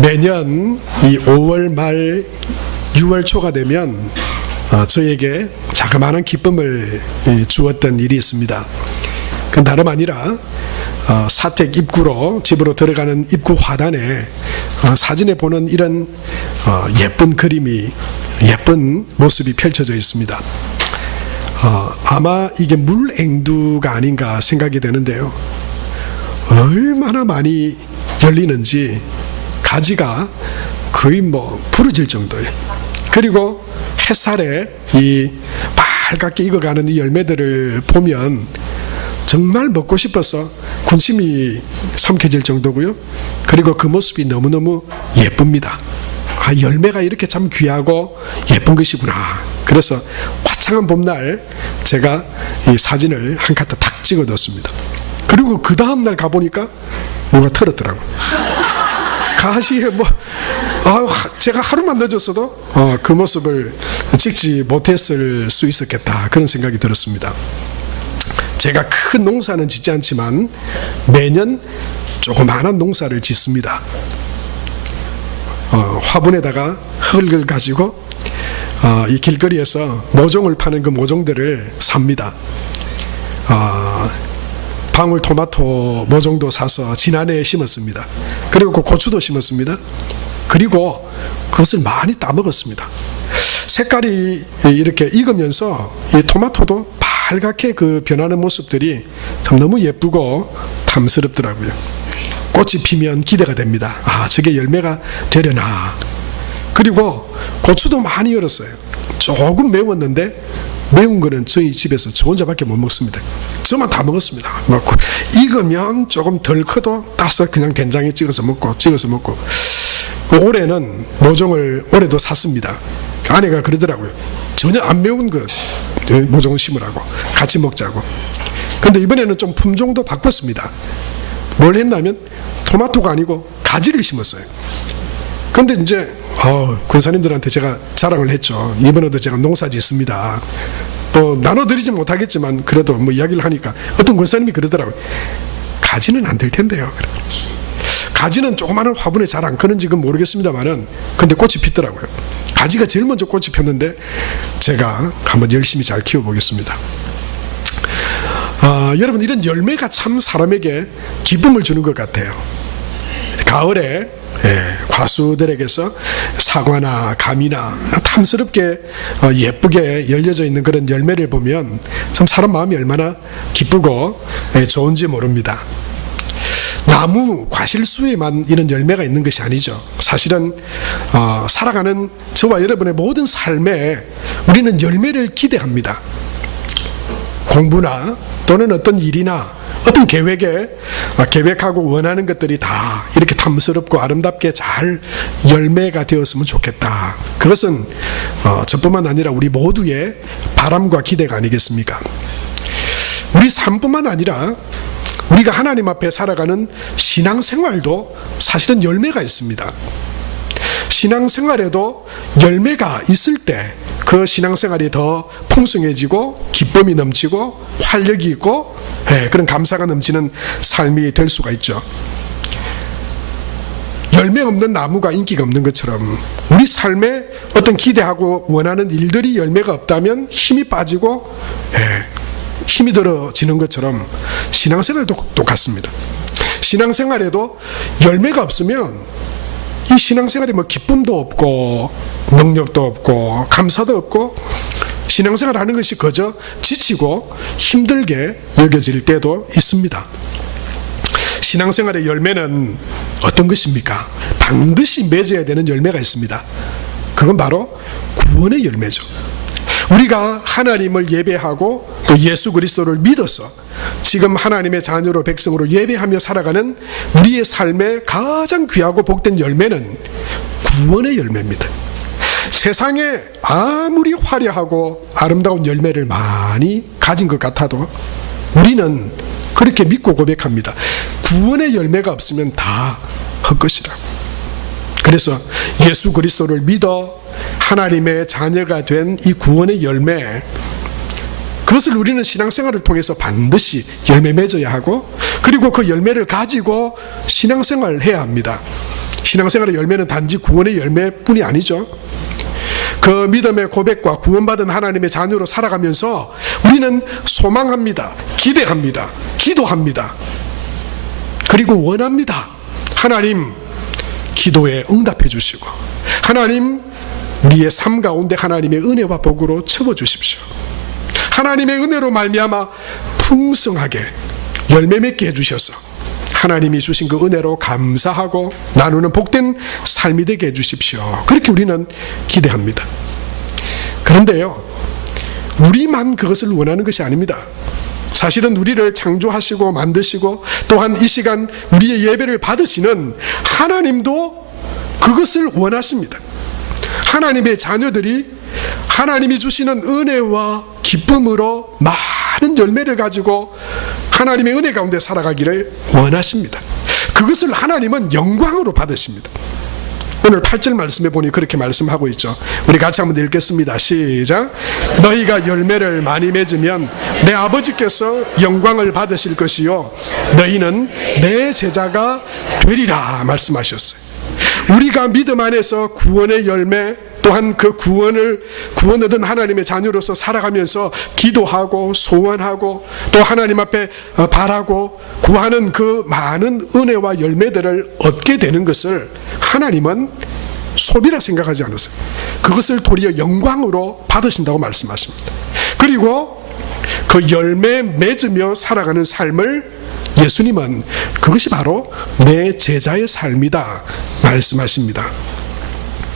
매년 이 5월 말 6월 초가 되면 저에게 자그마한 기쁨을 주었던 일이 있습니다. 그 다름 아니라 사택 입구로 집으로 들어가는 입구 화단에 사진에 보는 이런 예쁜 그림이, 예쁜 모습이 펼쳐져 있습니다. 아마 이게 물앵두가 아닌가 생각이 되는데요. 얼마나 많이 열리는지 가지가 거의 부러질 정도예요. 그리고 햇살에 이 빨갛게 익어가는 이 열매들을 보면 정말 먹고 싶어서 군침이 삼켜질 정도고요. 그리고 그 모습이 너무너무 예쁩니다. 열매가 이렇게 참 귀하고 예쁜 것이구나. 그래서 화창한 봄날 제가 이 사진을 한 카트 탁 찍어뒀습니다. 그리고 그 다음날 가보니까 뭐가 털었더라고요. 가시에 제가 하루만 늦었어도 그 모습을 찍지 못했을 수 있었겠다, 그런 생각이 들었습니다. 제가 큰 농사는 짓지 않지만 매년 조그마한 농사를 짓습니다. 화분에다가 흙을 가지고 이 길거리에서 모종을 파는 그 모종들을 삽니다. 방울토마토 모종도 사서 지난해에 심었습니다. 그리고 그 고추도 심었습니다. 그리고 그것을 많이 따먹었습니다. 색깔이 이렇게 익으면서 이 토마토도 빨갛게 그 변하는 모습들이 참 너무 예쁘고 탐스럽더라고요. 꽃이 피면 기대가 됩니다. 저게 열매가 되려나. 그리고 고추도 많이 열었어요. 조금 매웠는데 매운 거는 저희 집에서 저 혼자밖에 못 먹습니다. 저만 다 먹었습니다. 먹고 익으면 조금 덜 커도 따서 그냥 된장에 찍어서 먹고 그 올해는 모종을 올해도 샀습니다. 아내가 그러더라고요. 전혀 안 매운 거 모종을 심으라고, 같이 먹자고. 근데 이번에는 좀 품종도 바꿨습니다. 뭘 했냐면 토마토가 아니고 가지를 심었어요. 근데 이제 권사님들한테 제가 자랑을 했죠. 이번에도 제가 농사 짓습니다. 나눠드리지 못하겠지만 그래도 이야기를 하니까 어떤 권사님이 그러더라고요. 가지는 안 될 텐데요. 가지는 조그마한 화분에 잘 안 크는지 그건 모르겠습니다만은 근데 꽃이 피더라고요. 가지가 제일 먼저 꽃이 폈는데 제가 한번 열심히 잘 키워보겠습니다. 여러분, 이런 열매가 참 사람에게 기쁨을 주는 것 같아요. 가을에 과수들에게서 사과나 감이나 탐스럽게 예쁘게 열려져 있는 그런 열매를 보면 참 사람 마음이 얼마나 기쁘고 좋은지 모릅니다. 나무 과실수에만 이런 열매가 있는 것이 아니죠. 사실은 살아가는 저와 여러분의 모든 삶에 우리는 열매를 기대합니다. 공부나 또는 어떤 일이나 어떤 계획하고 원하는 것들이 다 이렇게 탐스럽고 아름답게 잘 열매가 되었으면 좋겠다. 그것은 저뿐만 아니라 우리 모두의 바람과 기대가 아니겠습니까? 우리 삶뿐만 아니라 우리가 하나님 앞에 살아가는 신앙생활도 사실은 열매가 있습니다. 신앙생활에도 열매가 있을 때 그 신앙생활이 더 풍성해지고 기쁨이 넘치고 활력이 있고 그런 감사가 넘치는 삶이 될 수가 있죠. 열매 없는 나무가 인기가 없는 것처럼 우리 삶에 어떤 기대하고 원하는 일들이 열매가 없다면 힘이 빠지고 힘이 들어지는 것처럼 신앙생활도 똑같습니다. 신앙생활에도 열매가 없으면 이 신앙생활이 기쁨도 없고 능력도 없고 감사도 없고 신앙생활 하는 것이 그저 지치고 힘들게 여겨질 때도 있습니다. 신앙생활의 열매는 어떤 것입니까? 반드시 맺어야 되는 열매가 있습니다. 그건 바로 구원의 열매죠. 우리가 하나님을 예배하고 또 예수 그리스도를 믿어서 지금 하나님의 자녀로 백성으로 예배하며 살아가는 우리의 삶의 가장 귀하고 복된 열매는 구원의 열매입니다. 세상에 아무리 화려하고 아름다운 열매를 많이 가진 것 같아도 우리는 그렇게 믿고 고백합니다. 구원의 열매가 없으면 다 헛것이라고. 그래서 예수 그리스도를 믿어 하나님의 자녀가 된 이 구원의 열매, 그것을 우리는 신앙생활을 통해서 반드시 열매 맺어야 하고, 그리고 그 열매를 가지고 신앙생활을 해야 합니다. 신앙생활의 열매는 단지 구원의 열매뿐이 아니죠. 그 믿음의 고백과 구원받은 하나님의 자녀로 살아가면서 우리는 소망합니다. 기대합니다. 기도합니다. 그리고 원합니다. 하나님, 기도에 응답해 주시고, 하나님, 우리의 삶 가운데 하나님의 은혜와 복으로 채워주십시오. 하나님의 은혜로 말미암아 풍성하게 열매 맺게 해주셔서 하나님이 주신 그 은혜로 감사하고 나누는 복된 삶이 되게 해주십시오. 그렇게 우리는 기대합니다. 그런데요, 우리만 그것을 원하는 것이 아닙니다. 사실은 우리를 창조하시고 만드시고 또한 이 시간 우리의 예배를 받으시는 하나님도 그것을 원하십니다. 하나님의 자녀들이 하나님이 주시는 은혜와 기쁨으로 많은 열매를 가지고 하나님의 은혜 가운데 살아가기를 원하십니다. 그것을 하나님은 영광으로 받으십니다. 오늘 8절 말씀에 보니 그렇게 말씀하고 있죠. 우리 같이 한번 읽겠습니다. 시작. 너희가 열매를 많이 맺으면 내 아버지께서 영광을 받으실 것이요 너희는 내 제자가 되리라 말씀하셨어요. 우리가 믿음 안에서 구원의 열매 또한 그 구원 얻은 하나님의 자녀로서 살아가면서 기도하고 소원하고 또 하나님 앞에 바라고 구하는 그 많은 은혜와 열매들을 얻게 되는 것을 하나님은 소비라 생각하지 않으세요. 그것을 도리어 영광으로 받으신다고 말씀하십니다. 그리고 그 열매 맺으며 살아가는 삶을 예수님은 그것이 바로 내 제자의 삶이다 말씀하십니다.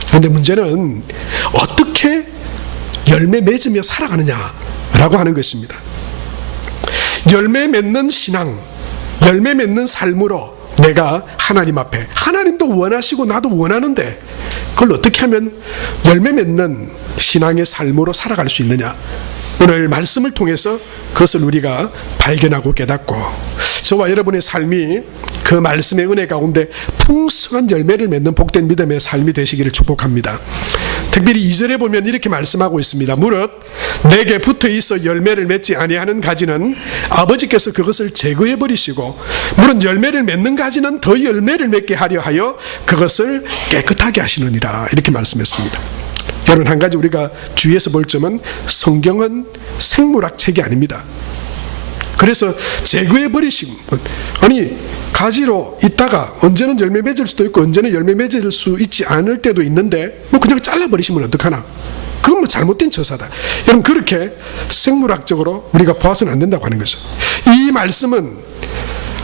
그런데 문제는 어떻게 열매 맺으며 살아가느냐라고 하는 것입니다. 열매 맺는 신앙, 열매 맺는 삶으로 내가 하나님 앞에, 하나님도 원하시고 나도 원하는데 그걸 어떻게 하면 열매 맺는 신앙의 삶으로 살아갈 수 있느냐, 오늘 말씀을 통해서 그것을 우리가 발견하고 깨닫고 저와 여러분의 삶이 그 말씀의 은혜 가운데 풍성한 열매를 맺는 복된 믿음의 삶이 되시기를 축복합니다. 특별히 2절에 보면 이렇게 말씀하고 있습니다. 무릇 내게 붙어 있어 열매를 맺지 아니하는 가지는 아버지께서 그것을 제거해 버리시고 물은 열매를 맺는 가지는 더 열매를 맺게 하려 하여 그것을 깨끗하게 하시느니라 이렇게 말씀했습니다. 여러분, 한 가지 우리가 주의해서 볼 점은 성경은 생물학 책이 아닙니다. 그래서 제거해 버리시고, 아니 가지로 있다가 언제는 열매 맺을 수도 있고 언제는 열매 맺을 수 있지 않을 때도 있는데 뭐 그냥 잘라버리시면 어떡하나, 그건 뭐 잘못된 처사다. 여러분, 그렇게 생물학적으로 우리가 봐서는 안 된다고 하는 거죠. 이 말씀은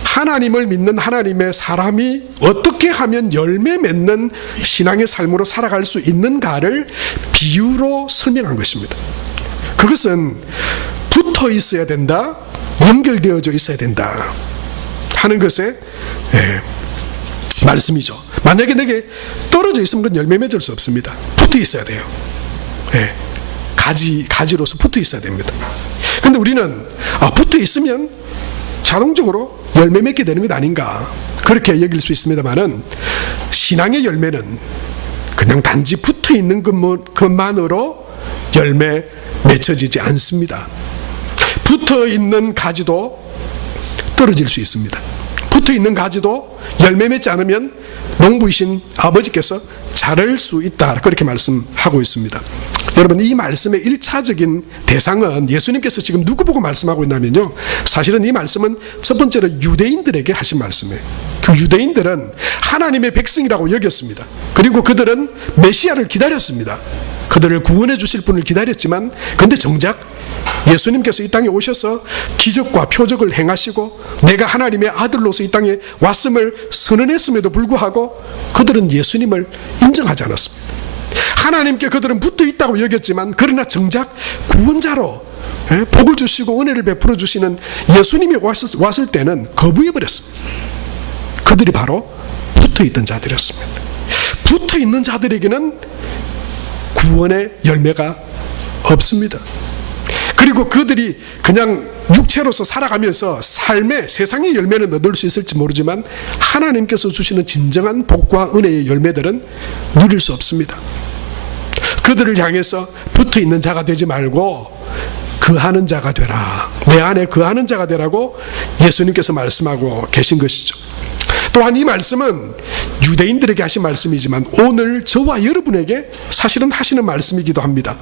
하나님을 믿는 하나님의 사람이 어떻게 하면 열매 맺는 신앙의 삶으로 살아갈 수 있는가를 비유로 설명한 것입니다. 그것은 붙어 있어야 된다, 연결되어져 있어야 된다 하는 것의 말씀이죠. 만약에 내게 떨어져 있으면 그건 열매 맺을 수 없습니다. 붙어 있어야 돼요. 가지로서 붙어 있어야 됩니다. 그런데 우리는 붙어 있으면 자동적으로 열매 맺게 되는 것 아닌가, 그렇게 여길 수 있습니다만은 신앙의 열매는 그냥 단지 붙어 있는 것만으로 열매 맺혀지지 않습니다. 붙어 있는 가지도 떨어질 수 있습니다. 붙어 있는 가지도 열매 맺지 않으면 농부이신 아버지께서 자랄 수 있다, 그렇게 말씀하고 있습니다. 여러분, 이 말씀의 1차적인 대상은 예수님께서 지금 누구 보고 말씀하고 있냐면요, 사실은 이 말씀은 첫 번째로 유대인들에게 하신 말씀이에요. 그 유대인들은 하나님의 백성이라고 여겼습니다. 그리고 그들은 메시아를 기다렸습니다. 그들을 구원해 주실 분을 기다렸지만, 그런데 정작 예수님께서 이 땅에 오셔서 기적과 표적을 행하시고 내가 하나님의 아들로서 이 땅에 왔음을 선언했음에도 불구하고 그들은 예수님을 인정하지 않았습니다. 하나님께 그들은 붙어 있다고 여겼지만, 그러나 정작 구원자로 복을 주시고 은혜를 베풀어 주시는 예수님이 왔을 때는 거부해 버렸습니다. 그들이 바로 붙어 있던 자들이었습니다. 붙어 있는 자들에게는 구원의 열매가 없습니다. 그리고 그들이 그냥 육체로서 살아가면서 삶의 세상의 열매는 얻을 수 있을지 모르지만 하나님께서 주시는 진정한 복과 은혜의 열매들은 누릴 수 없습니다. 그들을 향해서 붙어 있는 자가 되지 말고 거하는 자가 되라, 내 안에 거하는 자가 되라고 예수님께서 말씀하고 계신 것이죠. 또한 이 말씀은 유대인들에게 하신 말씀이지만 오늘 저와 여러분에게 사실은 하시는 말씀이기도 합니다.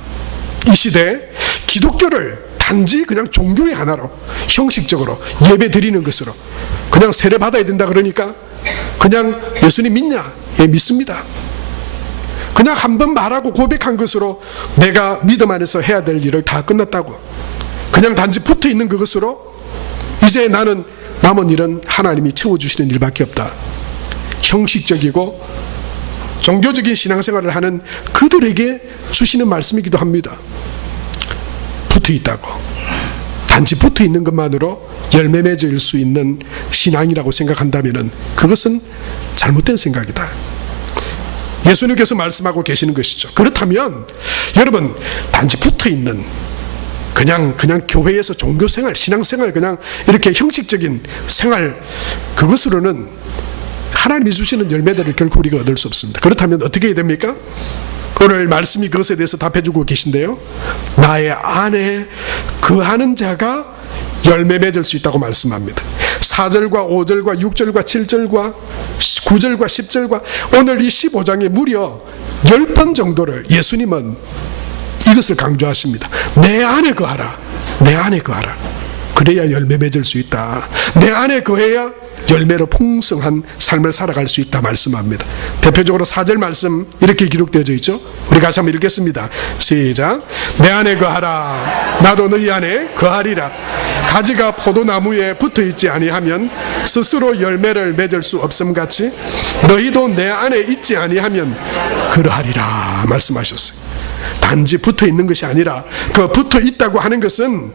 이 시대에 기독교를 단지 그냥 종교의 하나로 형식적으로 예배 드리는 것으로 그냥 세례 받아야 된다 그러니까 그냥 예수님 믿냐? 예, 믿습니다. 그냥 한번 말하고 고백한 것으로 내가 믿음 안에서 해야 될 일을 다 끝났다고 그냥 단지 붙어 있는 그것으로 이제 나는 남은 일은 하나님이 채워주시는 일밖에 없다. 형식적이고 종교적인 신앙생활을 하는 그들에게 주시는 말씀이기도 합니다. 붙어 있다고 단지 붙어 있는 것만으로 열매 맺을 수 있는 신앙이라고 생각한다면 그것은 잘못된 생각이다. 예수님께서 말씀하고 계시는 것이죠. 그렇다면 여러분 단지 붙어 있는 그냥 교회에서 종교생활, 신앙생활 그냥 이렇게 형식적인 생활 그것으로는 하나님이 주시는 열매들을 결코 우리가 얻을 수 없습니다. 그렇다면 어떻게 해야 됩니까? 오늘 말씀이 그것에 대해서 답해주고 계신데요. 나의 안에 거하는 자가 열매 맺을 수 있다고 말씀합니다. 4절과 5절과 6절과 7절과 9절과 10절과 오늘 이 15장에 무려 10번 정도를 예수님은 이것을 강조하십니다. 내 안에 거하라. 내 안에 거하라. 그래야 열매 맺을 수 있다. 내 안에 거해야 열매로 풍성한 삶을 살아갈 수 있다 말씀합니다. 대표적으로 4절 말씀 이렇게 기록되어져 있죠. 우리 같이 한번 읽겠습니다. 시작. 내 안에 거하라. 나도 너희 안에 거하리라. 가지가 포도나무에 붙어있지 아니하면 스스로 열매를 맺을 수 없음같이 너희도 내 안에 있지 아니하면 그러하리라 말씀하셨어요. 단지 붙어있는 것이 아니라 그 붙어있다고 하는 것은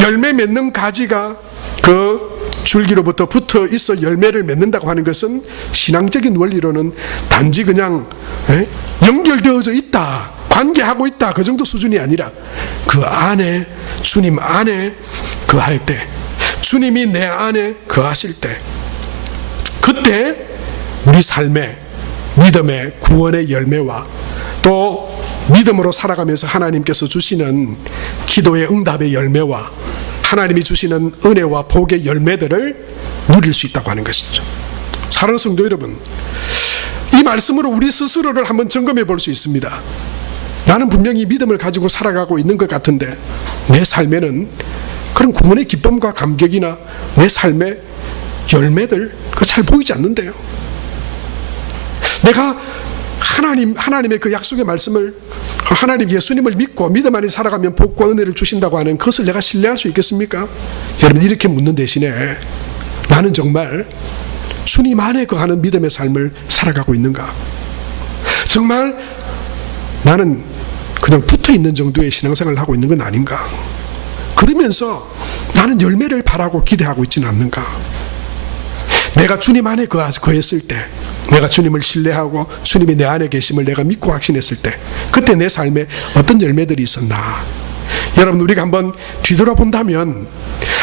열매 맺는 가지가 그 줄기로부터 붙어 있어 열매를 맺는다고 하는 것은 신앙적인 원리로는 단지 그냥 연결되어져 있다, 관계하고 있다 그 정도 수준이 아니라 그 안에 주님 안에 거할 때, 주님이 내 안에 거하실 때 그때 우리 삶의 믿음의 구원의 열매와 또 믿음으로 살아가면서 하나님께서 주시는 기도의 응답의 열매와 하나님이 주시는 은혜와 복의 열매들을 누릴 수 있다고 하는 것이죠. 사랑하는 성도 여러분, 이 말씀으로 우리 스스로를 한번 점검해 볼 수 있습니다. 나는 분명히 믿음을 가지고 살아가고 있는 것 같은데 내 삶에는 그런 구원의 기쁨과 감격이나 내 삶의 열매들 잘 보이지 않는데요. 내가 하나님의 그 약속의 말씀을 하나님 예수님을 믿고 믿음 안에 살아가면 복과 은혜를 주신다고 하는 그것을 내가 신뢰할 수 있겠습니까? 여러분 이렇게 묻는 대신에 나는 정말 주님 안에 거하는 믿음의 삶을 살아가고 있는가? 정말 나는 그냥 붙어있는 정도의 신앙생활을 하고 있는 건 아닌가? 그러면서 나는 열매를 바라고 기대하고 있지는 않는가? 내가 주님 안에 거했을 때, 내가 주님을 신뢰하고 주님이 내 안에 계심을 내가 믿고 확신했을 때 그때 내 삶에 어떤 열매들이 있었나? 여러분 우리가 한번 뒤돌아본다면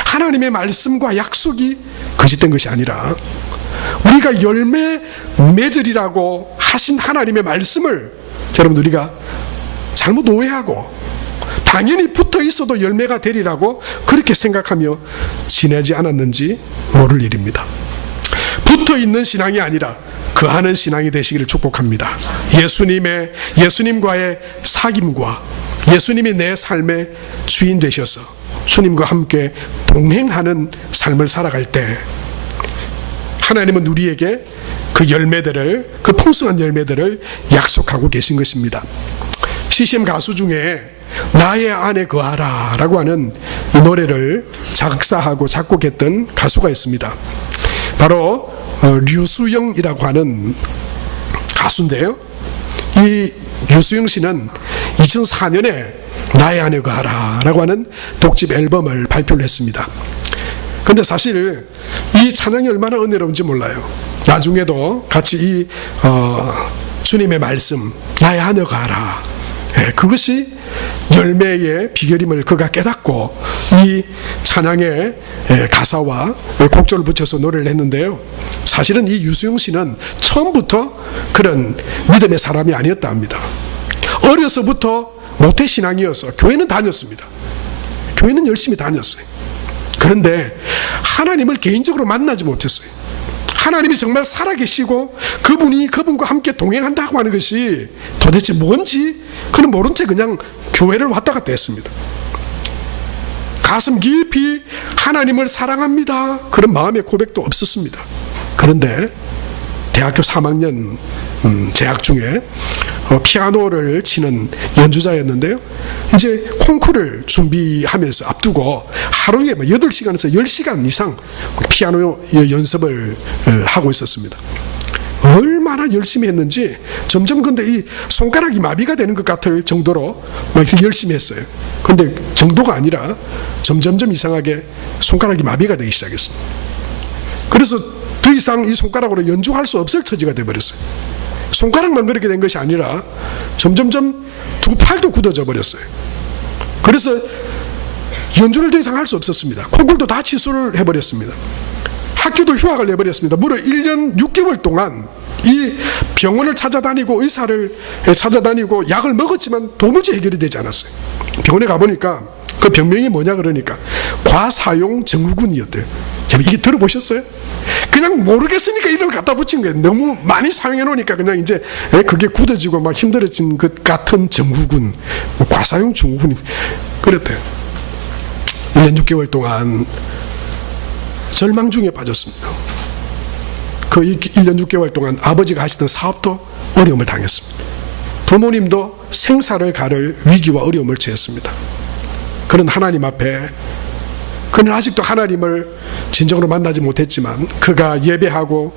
하나님의 말씀과 약속이 거짓된 것이 아니라 우리가 열매 맺으리라고 하신 하나님의 말씀을 여러분 우리가 잘못 오해하고 당연히 붙어 있어도 열매가 되리라고 그렇게 생각하며 지내지 않았는지 모를 일입니다. 붙어 있는 신앙이 아니라 거하는 신앙이 되시기를 축복합니다. 예수님과의 사귐과 예수님이 내 삶의 주인 되셔서 주님과 함께 동행하는 삶을 살아갈 때 하나님은 우리에게 그 열매들을, 그 풍성한 열매들을 약속하고 계신 것입니다. CCM 가수 중에 나의 안에 거하라 라고 하는 이 노래를 작사하고 작곡했던 가수가 있습니다. 바로 류수영이라고 하는 가수인데요. 이 류수영 씨는 2004년에 나의 안에 거하라 라고 하는 독집 앨범을 발표를 했습니다. 근데 사실 이 찬양이 얼마나 은혜로운지 몰라요. 나중에도 같이 이 주님의 말씀 나의 안에 거하라, 그것이 열매의 비결임을 그가 깨닫고 이 찬양의 가사와 곡조를 붙여서 노래를 했는데요. 사실은 이 유수영 씨는 처음부터 그런 믿음의 사람이 아니었다 합니다. 어려서부터 모태신앙이어서 교회는 다녔습니다. 교회는 열심히 다녔어요. 그런데 하나님을 개인적으로 만나지 못했어요. 하나님이 정말 살아계시고 그분과 함께 동행한다고 하는 것이 도대체 뭔지 그는 모른 채 그냥 교회를 왔다 갔다 했습니다. 가슴 깊이 하나님을 사랑합니다 그런 마음의 고백도 없었습니다. 그런데 대학교 3학년 재학 중에 피아노를 치는 연주자였는데요. 이제 콩쿠르를 준비하면서 앞두고 하루에 8시간에서 10시간 이상 피아노 연습을 하고 있었습니다. 얼마나 열심히 했는지 점점 근데 이 손가락이 마비가 되는 것 같을 정도로 막 열심히 했어요. 근데 정도가 아니라 점점점 이상하게 손가락이 마비가 되기 시작했습니다. 그래서 더 이상 이 손가락으로 연주할 수 없을 처지가 되어버렸어요. 손가락만 그렇게 된 것이 아니라 점점점 두 팔도 굳어져 버렸어요. 그래서 연주를 더 이상 할 수 없었습니다. 콩쿨도 다 취소를 해버렸습니다. 학교도 휴학을 내버렸습니다. 무려 1년 6개월 동안 이 병원을 찾아다니고 의사를 찾아다니고 약을 먹었지만 도무지 해결이 되지 않았어요. 병원에 가보니까 그 병명이 뭐냐 그러니까 과사용 증후군이었대요. 이게 들어보셨어요? 그냥 모르겠으니까 이름을 갖다 붙인 거예요. 너무 많이 사용해 놓으니까 그냥 이제 그게 굳어지고 막 힘들어진 것 같은 증후군, 과사용 증후군이 그랬대요. 1년 6개월 동안 절망 중에 빠졌습니다. 그 1년 6개월 동안 아버지가 하시던 사업도 어려움을 당했습니다. 부모님도 생사를 가를 위기와 어려움을 처했습니다. 그는 하나님 앞에 그는 아직도 하나님을 진정으로 만나지 못했지만 그가 예배하고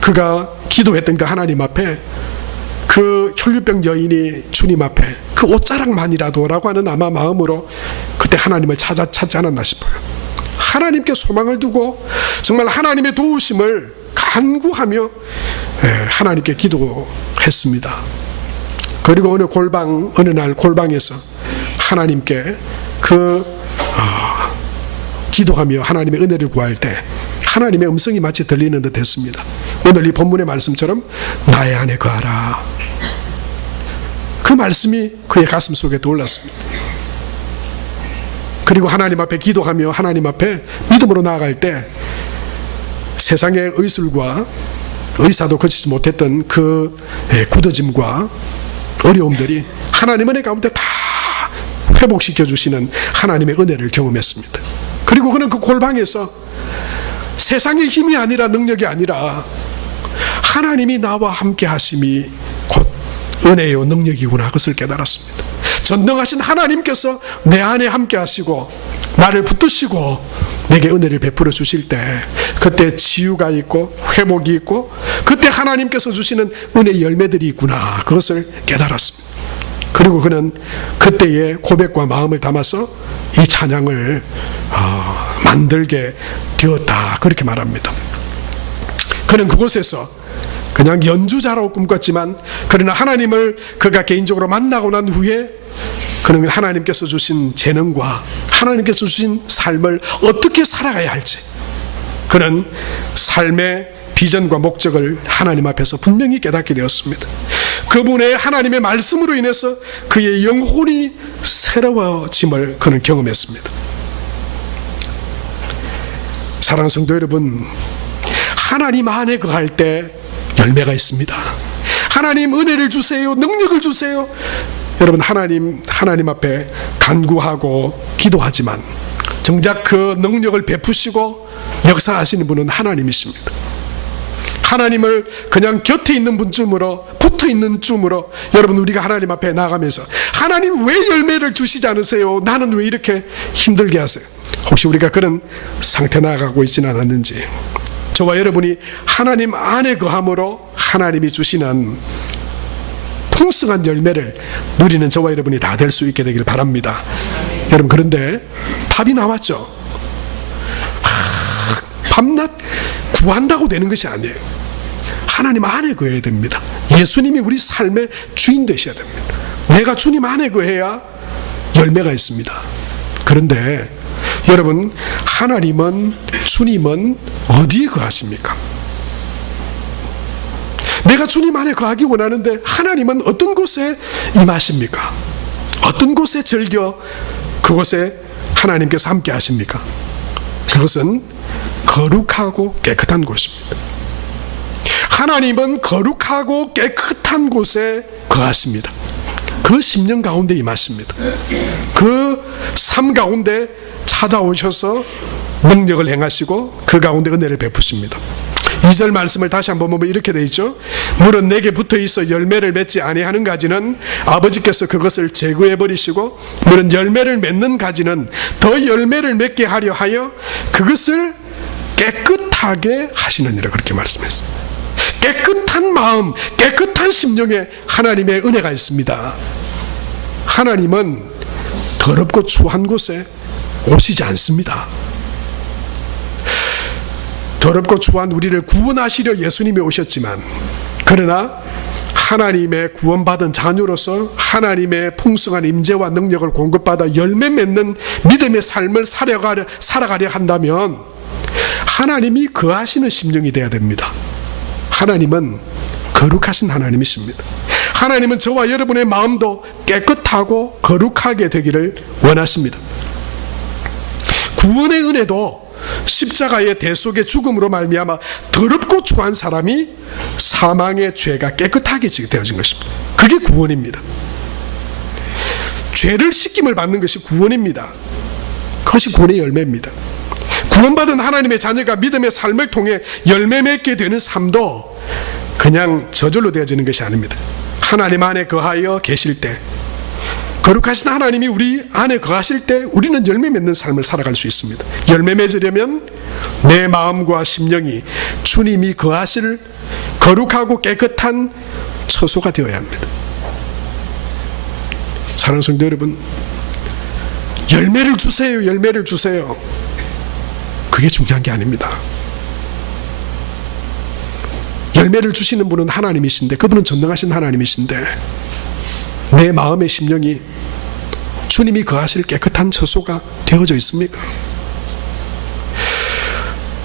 그가 기도했던 그 하나님 앞에 그 혈류병 여인이 주님 앞에 그 옷자락만이라도라고 하는 아마 마음으로 그때 하나님을 찾지 않았나 싶어요. 하나님께 소망을 두고 정말 하나님의 도우심을 간구하며 하나님께 기도했습니다. 그리고 어느 날 골방에서 하나님께 기도하며 하나님의 은혜를 구할 때 하나님의 음성이 마치 들리는 듯 했습니다. 오늘 이 본문의 말씀처럼 나의 안에 거하라. 그 말씀이 그의 가슴 속에 떠올랐습니다. 그리고 하나님 앞에 기도하며 하나님 앞에 믿음으로 나아갈 때 세상의 의술과 의사도 거치지 못했던 그 굳어짐과 어려움들이 하나님 은혜 가운데 다 회복시켜 주시는 하나님의 은혜를 경험했습니다. 그리고 그는 그 골방에서 세상의 힘이 아니라 능력이 아니라 하나님이 나와 함께 하심이 곧 은혜요 능력이구나 그것을 깨달았습니다. 전능하신 하나님께서 내 안에 함께 하시고 나를 붙드시고 내게 은혜를 베풀어 주실 때 그때 치유가 있고 회복이 있고 그때 하나님께서 주시는 은혜의 열매들이 있구나 그것을 깨달았습니다. 그리고 그는 그때의 고백과 마음을 담아서 이 찬양을 만들게 되었다 그렇게 말합니다. 그는 그곳에서 그냥 연주자로 꿈꿨지만 그러나 하나님을 그가 개인적으로 만나고 난 후에 그는 하나님께서 주신 재능과 하나님께서 주신 삶을 어떻게 살아가야 할지 그는 삶의 비전과 목적을 하나님 앞에서 분명히 깨닫게 되었습니다. 그분의 하나님의 말씀으로 인해서 그의 영혼이 새로워짐을 그는 경험했습니다. 사랑하는 성도 여러분, 하나님 안에 거할 때 열매가 있습니다. 하나님 은혜를 주세요, 능력을 주세요. 여러분 하나님 앞에 간구하고 기도하지만 정작 그 능력을 베푸시고 역사하시는 분은 하나님이십니다. 하나님을 그냥 곁에 있는 분쯤으로 붙어 있는 쯤으로 여러분 우리가 하나님 앞에 나아가면서 하나님 왜 열매를 주시지 않으세요? 나는 왜 이렇게 힘들게 하세요? 혹시 우리가 그런 상태 나아가고 있지는 않았는지 저와 여러분이 하나님 안에 거함으로 하나님이 주시는 풍성한 열매를 누리는 저와 여러분이 다 될 수 있게 되길 바랍니다. 여러분 그런데 답이 나왔죠. 밤낮 구한다고 되는 것이 아니에요. 하나님 안에 거해야 됩니다. 예수님이 우리 삶의 주인 되셔야 됩니다. 내가 주님 안에 거해야 열매가 있습니다. 그런데 여러분 하나님은 주님은 어디에 거하십니까? 내가 주님 안에 거하기 원하는데 하나님은 어떤 곳에 임하십니까? 어떤 곳에 즐겨 그곳에 하나님께서 함께 하십니까? 그것은 거룩하고 깨끗한 곳입니다. 하나님은 거룩하고 깨끗한 곳에 거하십니다. 그 심령 가운데 임하십니다. 그 삶 가운데 찾아오셔서 능력을 행하시고 그 가운데 은혜를 베푸십니다. 2절 말씀을 다시 한번 보면 이렇게 되어 있죠. 물은 내게 붙어 있어 열매를 맺지 아니하는 가지는 아버지께서 그것을 제거해 버리시고, 물은 열매를 맺는 가지는 더 열매를 맺게 하려 하여 그것을 깨끗하게 하시느니라, 그렇게 말씀했어요. 깨끗한 마음, 깨끗한 심령에 하나님의 은혜가 있습니다. 하나님은 더럽고 추한 곳에 오시지 않습니다. 더럽고 추한 우리를 구원하시려 예수님이 오셨지만, 그러나 하나님의 구원받은 자녀로서 하나님의 풍성한 임재와 능력을 공급받아 열매 맺는 믿음의 삶을 살아가려 한다면 하나님이 거하시는 심령이 되어야 됩니다. 하나님은 거룩하신 하나님이십니다. 하나님은 저와 여러분의 마음도 깨끗하고 거룩하게 되기를 원하십니다. 구원의 은혜도 십자가의 대속의 죽음으로 말미암아 더럽고 추한 사람이 사망의 죄가 깨끗하게 되어진 것입니다. 그게 구원입니다. 죄를 씻김을 받는 것이 구원입니다. 그것이 구원의 열매입니다. 구원받은 하나님의 자녀가 믿음의 삶을 통해 열매 맺게 되는 삶도 그냥 저절로 되어지는 것이 아닙니다. 하나님 안에 거하여 계실 때, 거룩하신 하나님이 우리 안에 거하실 때 우리는 열매 맺는 삶을 살아갈 수 있습니다. 열매 맺으려면 내 마음과 심령이 주님이 거하실 거룩하고 깨끗한 처소가 되어야 합니다. 사랑하는 성도 여러분, 열매를 주세요, 열매를 주세요. 그게 중요한 게 아닙니다. 열매를 주시는 분은 하나님이신데, 그분은 전능하신 하나님이신데, 내 마음의 심령이 주님이 거하실 깨끗한 처소가 되어져 있습니까?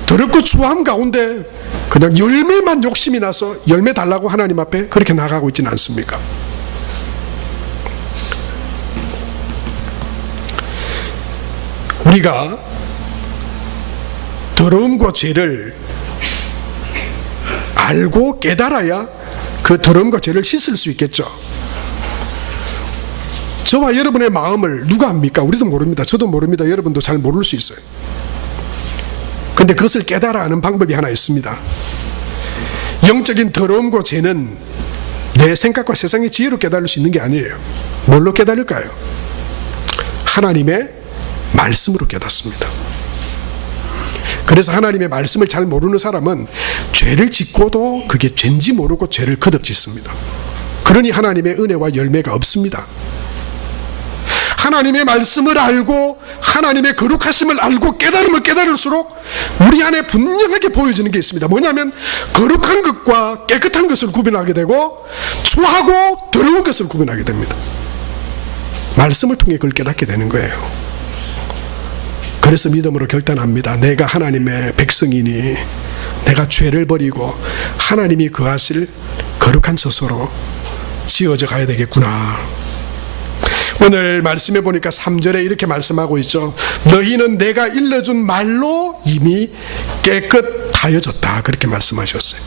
더럽고 추함 가운데 그냥 열매만 욕심이 나서 열매 달라고 하나님 앞에 그렇게 나가고 있지는 않습니까? 우리가 더러움과 죄를 알고 깨달아야 그 더러움과 죄를 씻을 수 있겠죠. 저와 여러분의 마음을 누가 압니까? 우리도 모릅니다. 저도 모릅니다. 여러분도 잘 모를 수 있어요. 그런데 그것을 깨달아 아는 방법이 하나 있습니다. 영적인 더러움과 죄는 내 생각과 세상의 지혜로 깨달을 수 있는 게 아니에요. 뭘로 깨달을까요? 하나님의 말씀으로 깨닫습니다. 그래서 하나님의 말씀을 잘 모르는 사람은 죄를 짓고도 그게 죄인지 모르고 죄를 거듭짓습니다. 그러니 하나님의 은혜와 열매가 없습니다. 하나님의 말씀을 알고 하나님의 거룩하심을 알고 깨달음을 깨달을수록 우리 안에 분명하게 보여지는 게 있습니다. 뭐냐면 거룩한 것과 깨끗한 것을 구분하게 되고 추하고 더러운 것을 구분하게 됩니다. 말씀을 통해 그걸 깨닫게 되는 거예요. 그래서 믿음으로 결단합니다. 내가 하나님의 백성이니 내가 죄를 버리고 하나님이 거하실 거룩한 처소로 지어져 가야 되겠구나. 오늘 말씀해 보니까 3절에 이렇게 말씀하고 있죠. 너희는 내가 일러준 말로 이미 깨끗하여졌다, 그렇게 말씀하셨어요.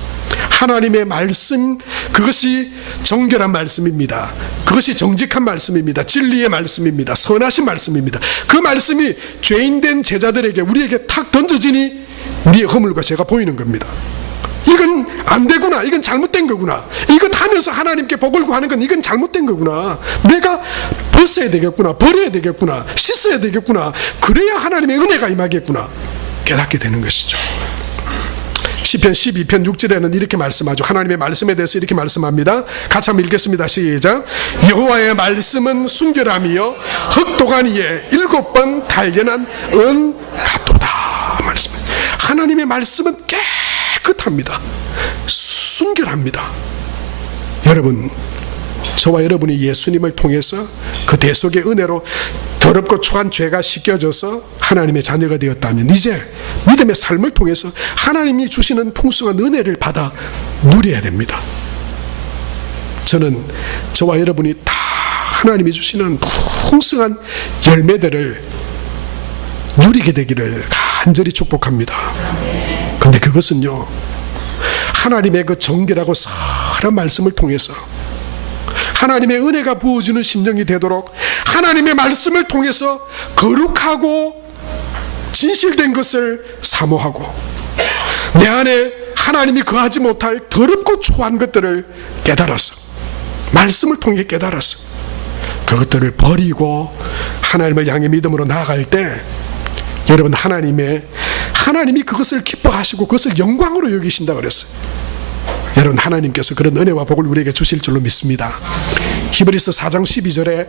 하나님의 말씀, 그것이 정결한 말씀입니다. 그것이 정직한 말씀입니다. 진리의 말씀입니다. 선하신 말씀입니다. 그 말씀이 죄인된 제자들에게, 우리에게 탁 던져지니 우리의 허물과 죄가 보이는 겁니다. 이건 안 되구나, 이건 잘못된 거구나, 이것 하면서 하나님께 복을 구하는 건 이건 잘못된 거구나, 내가 벗어야 되겠구나, 버려야 되겠구나, 씻어야 되겠구나, 그래야 하나님의 은혜가 임하겠구나 깨닫게 되는 것이죠. 시편 12편 6절에는 이렇게 말씀하죠. 하나님의 말씀에 대해서 이렇게 말씀합니다. 같이 한번 읽겠습니다. 시작. 여호와의 말씀은 순결함이요 흑독한 이에 7번 단련한 은 같도다 말씀입니다. 하나님의 말씀은 깨끗합니다. 순결합니다. 여러분, 저와 여러분이 예수님을 통해서 그 대속의 은혜로 더럽고 추한 죄가 씻겨져서 하나님의 자녀가 되었다면 이제 믿음의 삶을 통해서 하나님이 주시는 풍성한 은혜를 받아 누려야 됩니다. 저는 저와 여러분이 다 하나님이 주시는 풍성한 열매들을 누리게 되기를 간절히 축복합니다. 그런데 그것은요, 하나님의 그 정결하고 선한 말씀을 통해서 하나님의 은혜가 부어주는 심령이 되도록 하나님의 말씀을 통해서 거룩하고 진실된 것을 사모하고 내 안에 하나님이 거하지 못할 더럽고 초한 것들을 깨달아서 말씀을 통해 깨달아서 그것들을 버리고 하나님을 향해 믿음으로 나아갈 때 여러분 하나님이 그것을 기뻐하시고 그것을 영광으로 여기신다 그랬어요. 여러분 하나님께서 그런 은혜와 복을 우리에게 주실 줄로 믿습니다. 히브리서 4장 12절에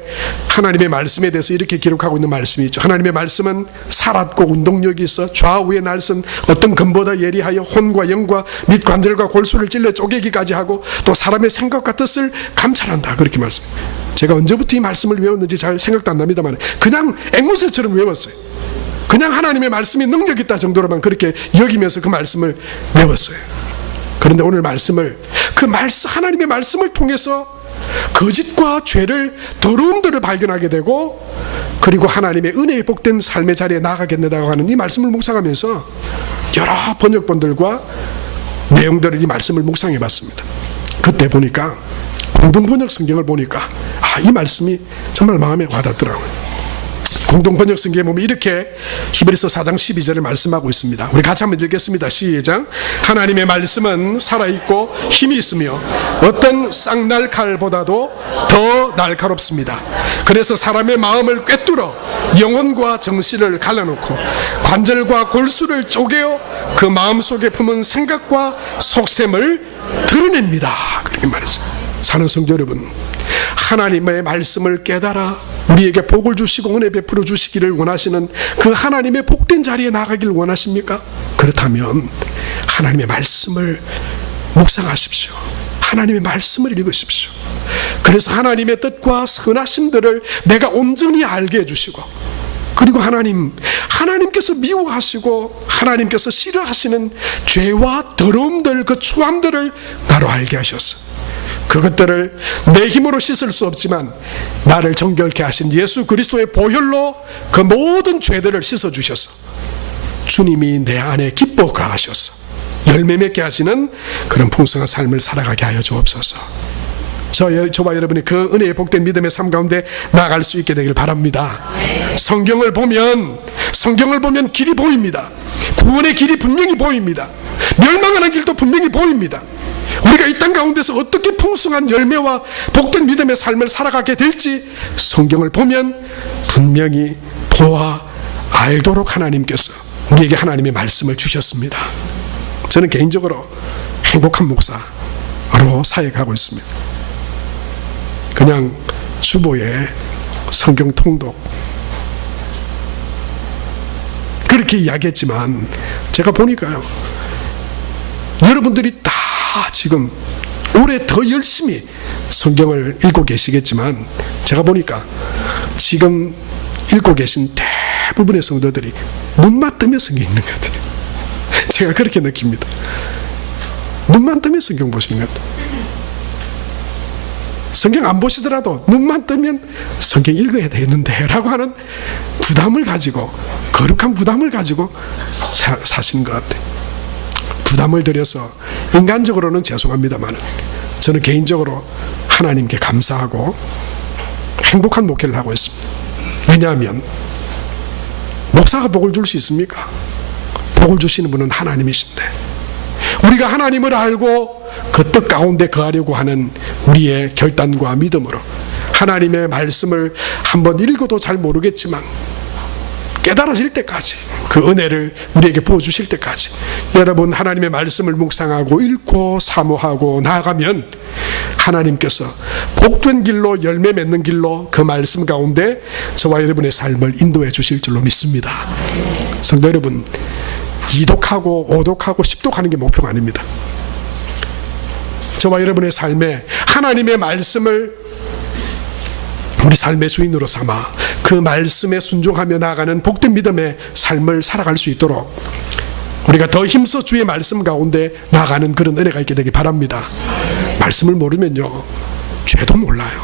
하나님의 말씀에 대해서 이렇게 기록하고 있는 말씀이 있죠. 하나님의 말씀은 살았고 운동력이 있어 좌우의 날선 어떤 금보다 예리하여 혼과 영과 및 관절과 골수를 찔러 쪼개기까지 하고 또 사람의 생각과 뜻을 감찰한다. 그렇게 말씀합니다. 제가 언제부터 이 말씀을 외웠는지 잘 생각도 안 납니다만 그냥 앵무새처럼 외웠어요. 그냥 하나님의 말씀이 능력 있다 정도로만 그렇게 여기면서 그 말씀을 외웠어요. 그런데 오늘 말씀을 하나님의 말씀을 통해서 거짓과 죄를 더러움들을 발견하게 되고 그리고 하나님의 은혜의 복된 삶의 자리에 나가겠다고 하는 이 말씀을 묵상하면서 여러 번역본들과 내용들을 이 말씀을 묵상해 봤습니다. 그때 보니까 공동번역 성경을 보니까 이 말씀이 정말 마음에 와닿더라고요. 공동번역 성경에 보면 이렇게 히브리서 4장 12절을 말씀하고 있습니다. 우리 같이 한번 읽겠습니다. 시작. 하나님의 말씀은 살아있고 힘이 있으며 어떤 쌍날 칼보다도 더 날카롭습니다. 그래서 사람의 마음을 꿰뚫어 영혼과 정신을 갈라놓고 관절과 골수를 쪼개어 그 마음속에 품은 생각과 속셈을 드러냅니다. 그렇게 말했어요. 사는 성도 여러분, 하나님의 말씀을 깨달아 우리에게 복을 주시고 은혜 베풀어 주시기를 원하시는 그 하나님의 복된 자리에 나가기를 원하십니까? 그렇다면 하나님의 말씀을 묵상하십시오. 하나님의 말씀을 읽으십시오. 그래서 하나님의 뜻과 선하심들을 내가 온전히 알게 해주시고 그리고 하나님께서 미워하시고 하나님께서 싫어하시는 죄와 더러움들 그 추함들을 나로 알게 하셔서 그것들을 내 힘으로 씻을 수 없지만 나를 정결케 하신 예수 그리스도의 보혈로 그 모든 죄들을 씻어주셔서 주님이 내 안에 기뻐 가하셔서 열매 맺게 하시는 그런 풍성한 삶을 살아가게 하여 주옵소서. 저와 여러분이 그 은혜의 복된 믿음의 삶 가운데 나아갈 수 있게 되길 바랍니다. 성경을 보면 길이 보입니다. 구원의 길이 분명히 보입니다. 멸망하는 길도 분명히 보입니다. 우리가 이 땅 가운데서 어떻게 풍성한 열매와 복된 믿음의 삶을 살아가게 될지 성경을 보면 분명히 보아 알도록 하나님께서 우리에게 하나님의 말씀을 주셨습니다. 저는 개인적으로 행복한 목사로 사역하고 있습니다. 그냥 주보에 성경 통독 그렇게 이야기했지만 제가 보니까요, 여러분들이 다 지금 올해 더 열심히 성경을 읽고 계시겠지만 제가 보니까 지금 읽고 계신 대부분의 성도들이 눈만 뜨면 성경 읽는 것 같아요. 제가 그렇게 느낍니다. 눈만 뜨면 성경 보시는 것 같아요. 성경 안 보시더라도 눈만 뜨면 성경 읽어야 되는데 라고 하는 부담을 가지고 거룩한 부담을 가지고 사시는 것 같아요. 부담을 드려서 인간적으로는 죄송합니다만 저는 개인적으로 하나님께 감사하고 행복한 목회를 하고 있습니다. 왜냐하면 목사가 복을 줄 수 있습니까? 복을 주시는 분은 하나님이신데 우리가 하나님을 알고 그 뜻 가운데 거하려고 하는 우리의 결단과 믿음으로 하나님의 말씀을 한번 읽어도 잘 모르겠지만 깨달아질 때까지 그 은혜를 우리에게 부어주실 때까지 여러분 하나님의 말씀을 묵상하고 읽고 사모하고 나아가면 하나님께서 복된 길로 열매 맺는 길로 그 말씀 가운데 저와 여러분의 삶을 인도해 주실 줄로 믿습니다. 성도 여러분, 2독하고 5독하고 10독하는 게 목표가 아닙니다. 저와 여러분의 삶에 하나님의 말씀을 우리 삶의 주인으로 삼아 그 말씀에 순종하며 나아가는 복된 믿음의 삶을 살아갈 수 있도록 우리가 더 힘써 주의 말씀 가운데 나아가는 그런 은혜가 있게 되기 바랍니다. 말씀을 모르면요, 죄도 몰라요,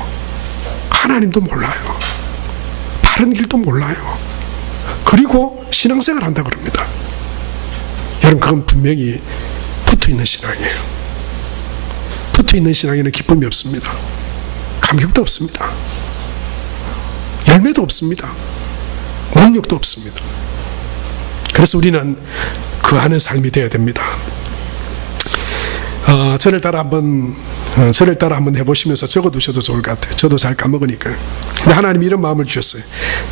하나님도 몰라요, 바른 길도 몰라요, 그리고 신앙생활 한다고 그럽니다. 여러분, 그건 분명히 붙어있는 신앙이에요. 붙어있는 신앙에는 기쁨이 없습니다. 감격도 없습니다. 열매도 없습니다. 능력도 없습니다. 그래서 우리는 거하는 삶이 되어야 됩니다. 저를 따라 한번 해보시면서 적어두셔도 좋을 것 같아요. 저도 잘 까먹으니까. 근데 하나님이 이런 마음을 주셨어요.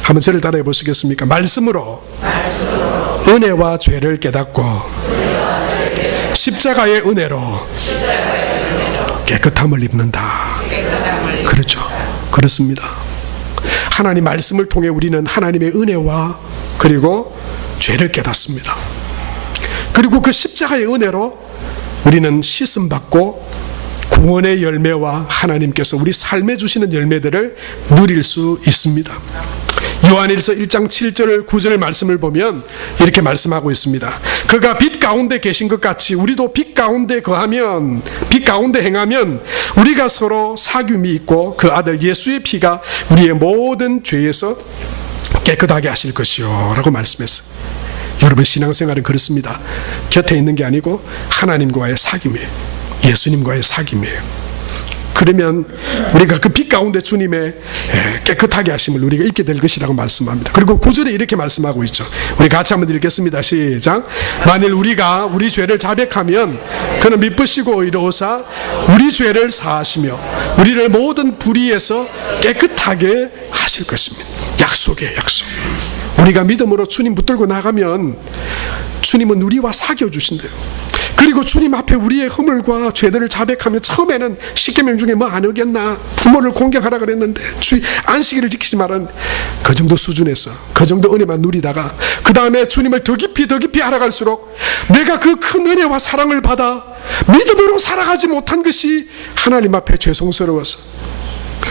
한번 저를 따라 해보시겠습니까? 말씀으로 은혜와 죄를 깨닫고 십자가의 은혜로 깨끗함을 입는다. 그렇죠. 그렇습니다. 하나님 말씀을 통해 우리는 하나님의 은혜와 그리고 죄를 깨닫습니다. 그리고 그 십자가의 은혜로 우리는 씻음받고 구원의 열매와 하나님께서 우리 삶에 주시는 열매들을 누릴 수 있습니다. 요한일서 1장 7절 9절의 말씀을 보면 이렇게 말씀하고 있습니다. 그가 빛 가운데 계신 것 같이 우리도 빛 가운데 거하면, 빛 가운데 행하면 우리가 서로 사귐이 있고 그 아들 예수의 피가 우리의 모든 죄에서 깨끗하게 하실 것이요 라고 말씀했어요. 여러분, 신앙생활은 그렇습니다. 곁에 있는 게 아니고 하나님과의 사귐이에요. 예수님과의 사귐이에요. 그러면 우리가 그 빛 가운데 주님의 깨끗하게 하심을 우리가 잊게 될 것이라고 말씀합니다. 그리고 9절에 이렇게 말씀하고 있죠. 우리 같이 한번 읽겠습니다. 시작. 만일 우리가 우리 죄를 자백하면 그는 미쁘시고 의로우사 우리 죄를 사하시며 우리를 모든 불의에서 깨끗하게 하실 것입니다. 약속이에요, 약속. 우리가 믿음으로 주님 붙들고 나가면 주님은 우리와 사귀어 주신대요. 그리고 주님 앞에 우리의 허물과 죄들을 자백하면 처음에는 10계명 중에 뭐 안 어겼나, 부모를 공경하라 그랬는데 안식일을 지키지 말은 그 정도 수준에서 그 정도 은혜만 누리다가 그 다음에 주님을 더 깊이 알아갈수록 내가 그 큰 은혜와 사랑을 받아 믿음으로 살아가지 못한 것이 하나님 앞에 죄송스러워서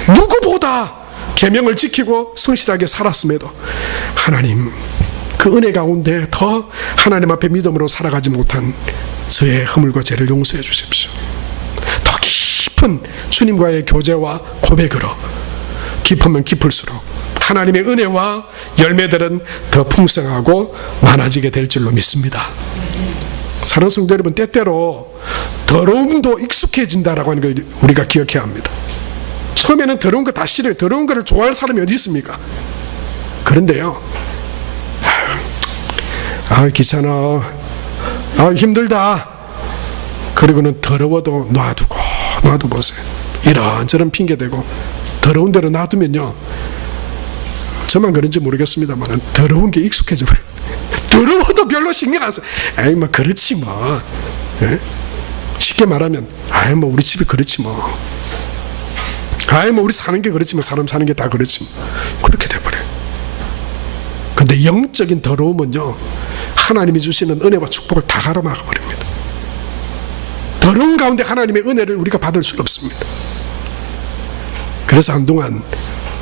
누구보다 계명을 지키고 성실하게 살았음에도 하나님 그 은혜 가운데 더 하나님 앞에 믿음으로 살아가지 못한 저의 허물과 죄를 용서해 주십시오. 더 깊은 주님과의 교제와 고백으로 깊으면 깊을수록 하나님의 은혜와 열매들은 더 풍성하고 많아지게 될 줄로 믿습니다. 사랑하는 성도 여러분, 때때로 더러움도 익숙해진다라고 하는 걸 우리가 기억해야 합니다. 처음에는 더러운 거 다 싫어요. 더러운 거를 좋아할 사람이 어디 있습니까? 그런데요, 귀찮아, 힘들다, 그리고는 더러워도 놔두 보세요. 이런저런 핑계대고 더러운 대로 놔두면요, 저만 그런지 모르겠습니다만 더러운 게 익숙해져 버려요. 더러워도 별로 신경 안 써. 에이 뭐 그렇지 뭐. 에? 쉽게 말하면 뭐 우리 집이 그렇지 뭐. 뭐 우리 사는 게 그렇지 뭐. 사람 사는 게 다 그렇지 뭐. 그렇게 돼버려요. 근데 영적인 더러움은요, 하나님이 주시는 은혜와 축복을 다 가로막아 버립니다. 더러운 가운데 하나님의 은혜를 우리가 받을 수가 없습니다. 그래서 한동안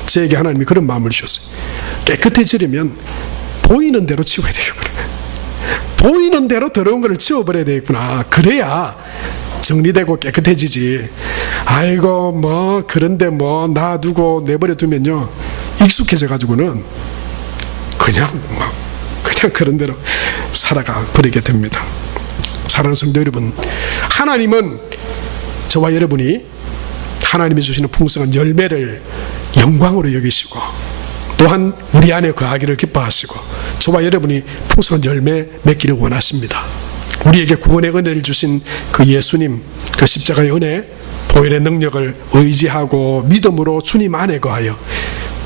저에게 하나님이 그런 마음을 주셨어요. 깨끗해지려면 보이는 대로 치워야 되겠구나. 보이는 대로 더러운 것을 치워버려야 되겠구나. 그래야 정리되고 깨끗해지지. 아이고 뭐 그런데 뭐 놔두고 내버려 두면요, 익숙해져 가지고는 그냥 그런 대로 살아가 버리게 됩니다. 사랑하는 성도 여러분, 하나님은 저와 여러분이 하나님이 주시는 풍성한 열매를 영광으로 여기시고 또한 우리 안에 거하기를 기뻐하시고 저와 여러분이 풍성한 열매 맺기를 원하십니다. 우리에게 구원의 은혜를 주신 그 예수님, 그 십자가의 은혜, 보혈의 능력을 의지하고 믿음으로 주님 안에 거하여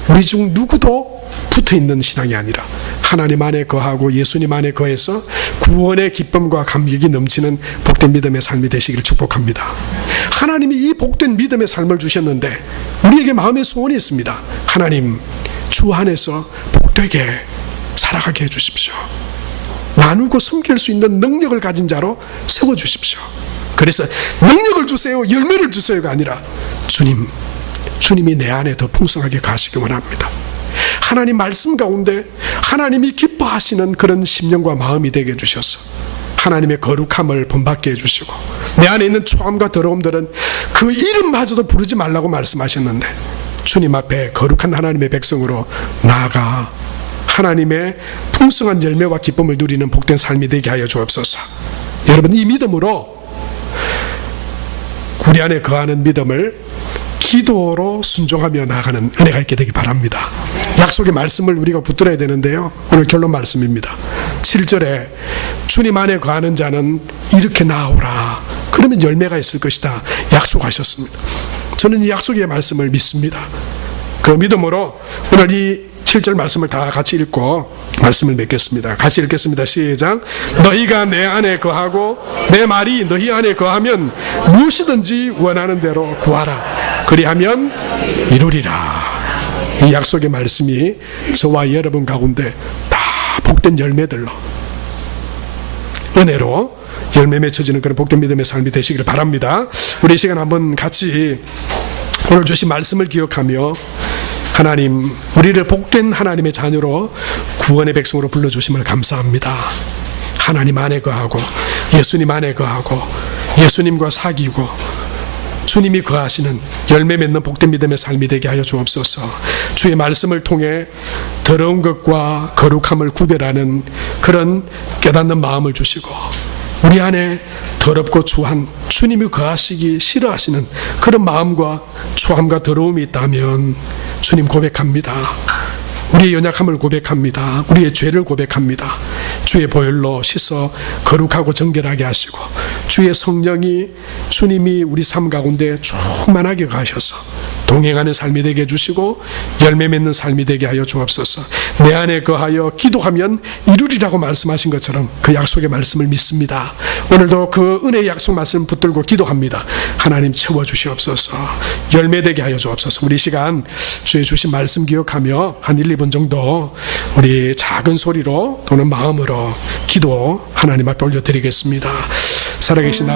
우리 중 누구도 붙어있는 신앙이 아니라 하나님 안에 거하고 예수님 안에 거해서 구원의 기쁨과 감격이 넘치는 복된 믿음의 삶이 되시기를 축복합니다. 하나님이 이 복된 믿음의 삶을 주셨는데 우리에게 마음의 소원이 있습니다. 하나님, 주 안에서 복되게 살아가게 해주십시오. 나누고 섬길 수 있는 능력을 가진 자로 세워주십시오. 그래서 능력을 주세요, 열매를 주세요가 아니라 주님이 내 안에 더 풍성하게 가시기 원합니다. 하나님 말씀 가운데 하나님이 기뻐하시는 그런 심령과 마음이 되게 해주셔서 하나님의 거룩함을 본받게 해주시고 내 안에 있는 초함과 더러움들은 그 이름마저도 부르지 말라고 말씀하셨는데 주님 앞에 거룩한 하나님의 백성으로 나아가 하나님의 풍성한 열매와 기쁨을 누리는 복된 삶이 되게 하여 주옵소서. 여러분, 이 믿음으로 우리 안에 거하는 믿음을 기도로 순종하며 나아가는 은혜가 있게 되기 바랍니다. 약속의 말씀을 우리가 붙들어야 되는데요. 오늘 결론 말씀입니다. 7절에 주님 안에 거하는 자는 이렇게 나오라. 그러면 열매가 있을 것이다. 약속하셨습니다. 저는 이 약속의 말씀을 믿습니다. 그 믿음으로 오늘 이 7절 말씀을 다 같이 읽고 말씀을 맺겠습니다. 같이 읽겠습니다. 시작. 너희가 내 안에 거하고 내 말이 너희 안에 거하면 무엇이든지 원하는 대로 구하라. 그리하면 이루리라. 이 약속의 말씀이 저와 여러분 가운데 다 복된 열매들로 은혜로 열매 맺혀지는 그런 복된 믿음의 삶이 되시기를 바랍니다. 우리 이 시간 한번 같이 오늘 주신 말씀을 기억하며 하나님, 우리를 복된 하나님의 자녀로 구원의 백성으로 불러주심을 감사합니다. 하나님 안에 거하고 예수님 안에 거하고 예수님과 사귀고 주님이 거하시는 열매 맺는 복된 믿음의 삶이 되게 하여 주옵소서. 주의 말씀을 통해 더러운 것과 거룩함을 구별하는 그런 깨닫는 마음을 주시고 우리 안에 더럽고 추한 주님이 거하시기 싫어하시는 그런 마음과 추함과 더러움이 있다면 주님 고백합니다. 우리의 연약함을 고백합니다. 우리의 죄를 고백합니다. 주의 보혈로 씻어 거룩하고 정결하게 하시고 주의 성령이 주님이 우리 삶 가운데 충만하게 가셔서 동행하는 삶이 되게 해주시고 열매 맺는 삶이 되게 하여 주옵소서. 내 안에 거하여 기도하면 이루리라고 말씀하신 것처럼 그 약속의 말씀을 믿습니다. 오늘도 그 은혜의 약속 말씀 붙들고 기도합니다. 하나님 채워주시옵소서. 열매 되게 하여 주옵소서. 우리 시간 주의 주신 말씀 기억하며 한 1, 2분 정도 우리 작은 소리로 또는 마음으로 기도 하나님 앞에 올려드리겠습니다. 살아계신 아버지,